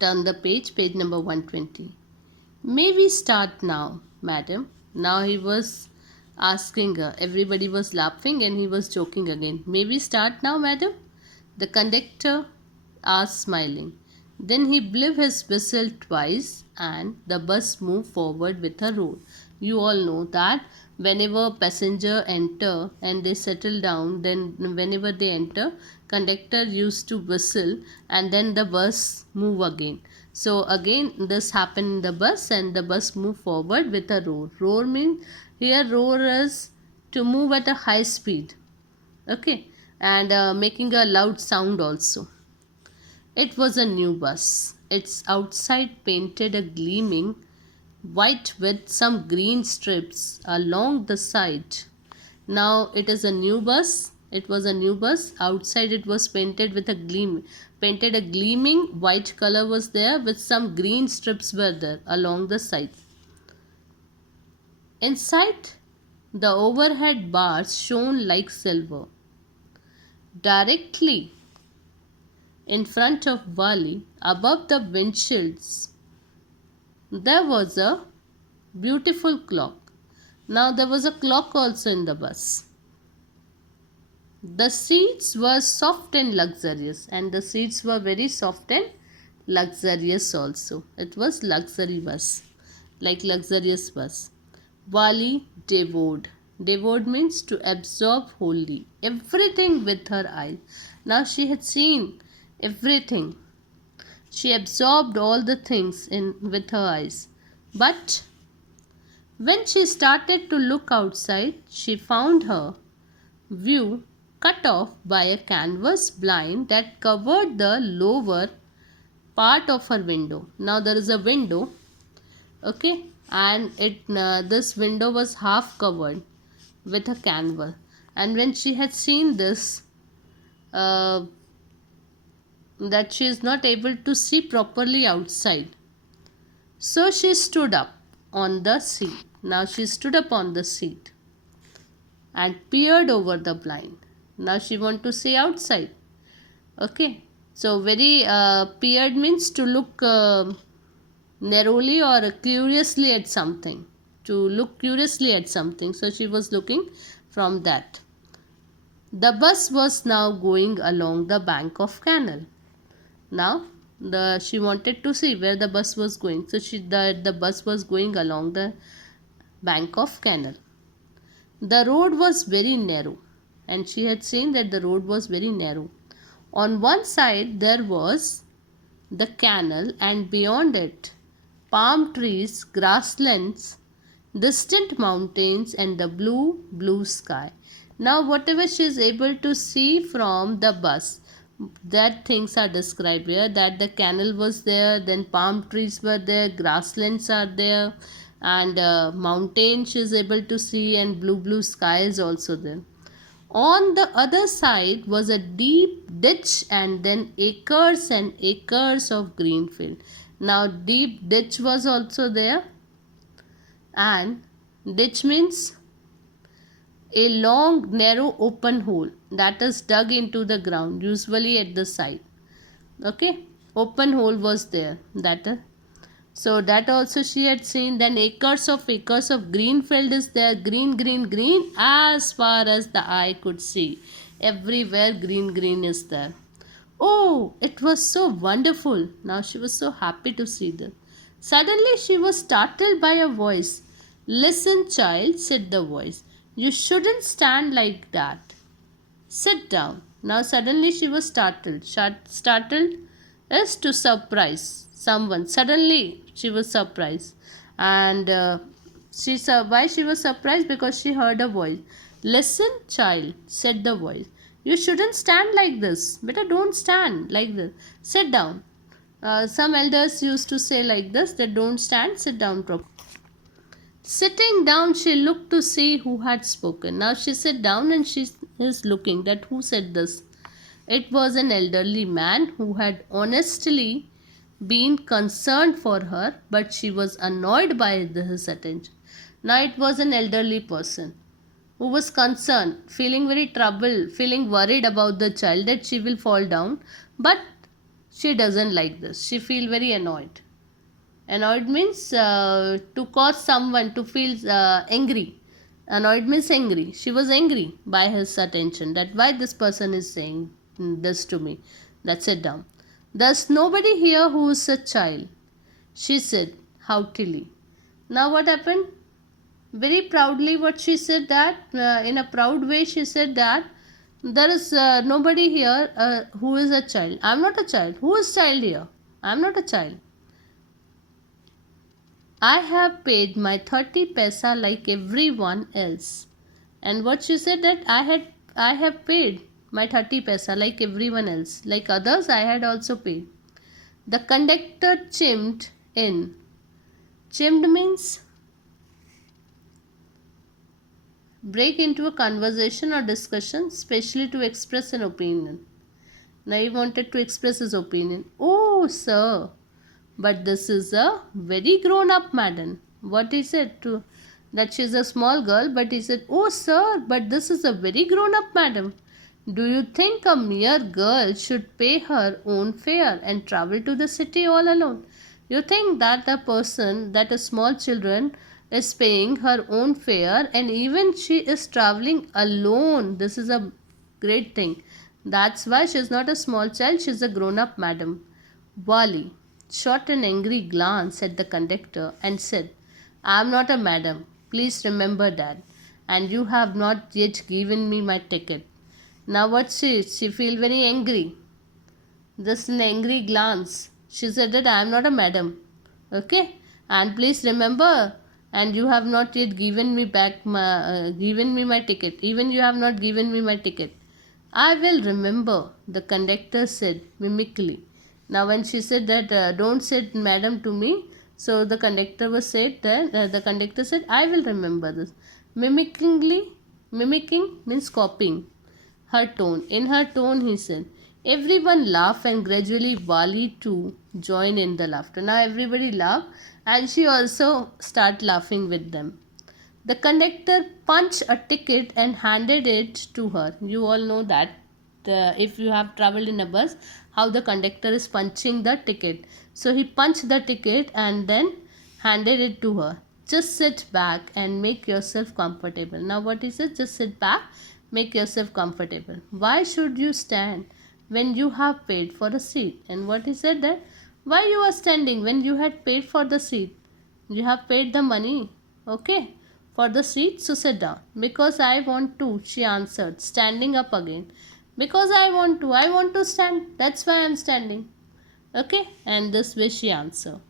Turn the page, page number 120. May we start now, madam? Now he was asking her. Everybody was laughing and he was joking again. May we start now, madam? The conductor asked, smiling. Then he blew his whistle twice and the bus moved forward with a roar. You all know that whenever passenger enter and they settle down, then whenever they enter, conductor used to whistle and then the bus move again. So again this happened in the bus and the bus moved forward with a roar. Roar means, here roar is to move at a high speed. Okay, and making a loud sound also. It was a new bus. Its outside painted a gleaming white with some green strips along the side. Now it is a new bus. It was a new bus. Outside it was painted with a gleaming white color was there with some green strips were there along the side. Inside, the overhead bars shone like silver. Directly in front of Wali, above the windshields, there was a beautiful clock. Now there was a clock also in the bus. The seats were soft and luxurious, and the seats were very soft and luxurious also. It was luxury bus, like luxurious bus. Wali devoured. Devoured means to absorb wholly, everything with her eyes. Now she had seen everything. She absorbed all the things with her eyes. But when she started to look outside, she found her view cut off by a canvas blind that covered the lower part of her window. Now there is a window, okay, and this window was half covered with a canvas. And when she had seen this, that she is not able to see properly outside, so she stood up on the seat. Now she stood up on the seat and peered over the blind. Now she want to see outside. Okay, so very peered means to look narrowly or curiously at something. To look curiously at something. So she was looking from that. The bus was now going along the bank of canal. Now she wanted to see where the bus was going. So the bus was going along the bank of canal. The road was very narrow, and she had seen that the road was very narrow. On one side there was the canal, and beyond it palm trees, grasslands, distant mountains, and the blue sky. Now whatever she is able to see from the bus, that things are described here, that the canal was there, then palm trees were there, grasslands are there, and mountains she is able to see, and blue sky is also there. On the other side was a deep ditch, and then acres and acres of green field. Now deep ditch was also there, and ditch means a long narrow open hole that is dug into the ground, usually at the side. Okay, open hole was there, so that also she had seen. Then acres of green field is there, green as far as the eye could see. Everywhere green is there. Oh, it was so wonderful. Now she was so happy to see them. Suddenly she was startled by a voice. Listen, child, said the voice. You shouldn't stand like that. Sit down. Now suddenly she was startled. Startled is to surprise someone. Suddenly she was surprised. And why she was surprised? Because she heard a voice. Listen, child, said the voice. You shouldn't stand like this. Better don't stand like this. Sit down. Some elders used to say like this, that don't stand, sit down properly. Sitting down, she looked to see who had spoken. Now she sat down and she is looking that who said this. It was an elderly man who had honestly been concerned for her, but she was annoyed by his attention. Now it was an elderly person who was concerned, feeling very troubled, feeling worried about the child that she will fall down, but She doesn't like this. She feel very annoyed. Annoyed means to cause someone to feel angry. Annoyed means angry. She was angry by his attention, that why this person is saying this to me. That's it down. There's nobody here who is a child, she said haughtily. Now what happened? Very proudly what she said, that in a proud way she said that there is nobody here who is a child. I'm not a child. Who is child here? I'm not a child. I have paid my 30 paisa like everyone else. And what she said, that I have paid my 30 paisa like everyone else. Like others, I had also paid. The conductor chimed in. Chimed means break into a conversation or discussion, especially to express an opinion. Now he wanted to express his opinion. Oh, sir, but this is a very grown up madam. What he said to that she is a small girl, but he said, oh, sir, but this is a very grown up madam. Do you think a mere girl should pay her own fare and travel to the city all alone? You think that that a small children is paying her own fare and even she is traveling alone. This is a great thing. That's why she is not a small child, she is a grown up madam. Wali shot an angry glance at the conductor and said, I am not a madam. Please remember that. And you have not yet given me my ticket. Now what she feel very angry. Just an angry glance. She said that I am not a madam. Okay? And please remember, and you have not yet given me back my ticket. Even you have not given me my ticket. I will remember, the conductor said mimically. Now when she said that don't say madam to me, so the conductor said I will remember this. Mimicking means copying her tone. In her tone he said, everyone laughed and gradually Wali too joined in the laughter. Now everybody laughed and she also started laughing with them. The conductor punched a ticket and handed it to her. You all know that if you have traveled in a bus, how the conductor is punching the ticket. So he punched the ticket and then handed it to her. Just sit back and make yourself comfortable. Now what is it? Just sit back, make yourself comfortable. Why should you stand when you have paid for a seat? And what he said that, why you are standing when you had paid for the seat? You have paid the money, okay, for the seat, so sit down. Because I want to, she answered, standing up again. Because I want to stand. That's why I'm standing. Okay, and this way she answered.